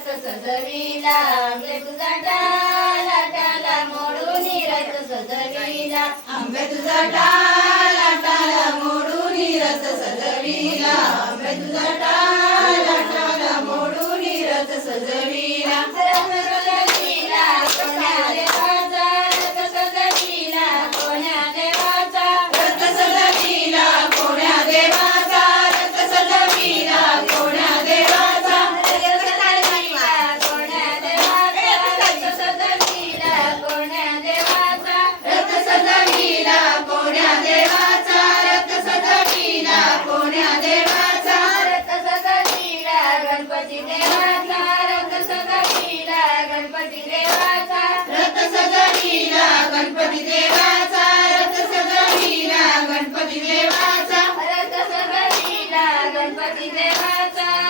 रथ सजविला आंबे तुझा टाला टाला मोडून रथ सजविला. आंबे तुझा टाला टाला मोडून रथ सजविला. आंबे तुझा टाला टाला मोडून रथ सजविला. गणपती देवाचा रथ सजविला गणपती देवाचा रथ सजविला गणपती देवाचा